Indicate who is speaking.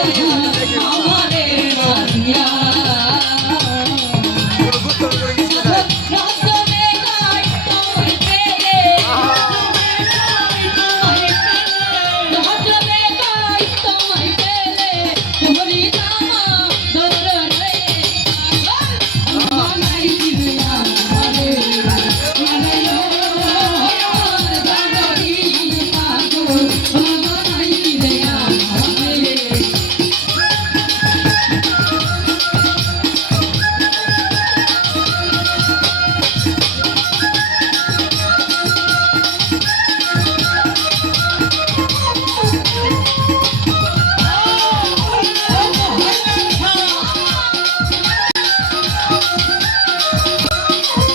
Speaker 1: Thank you.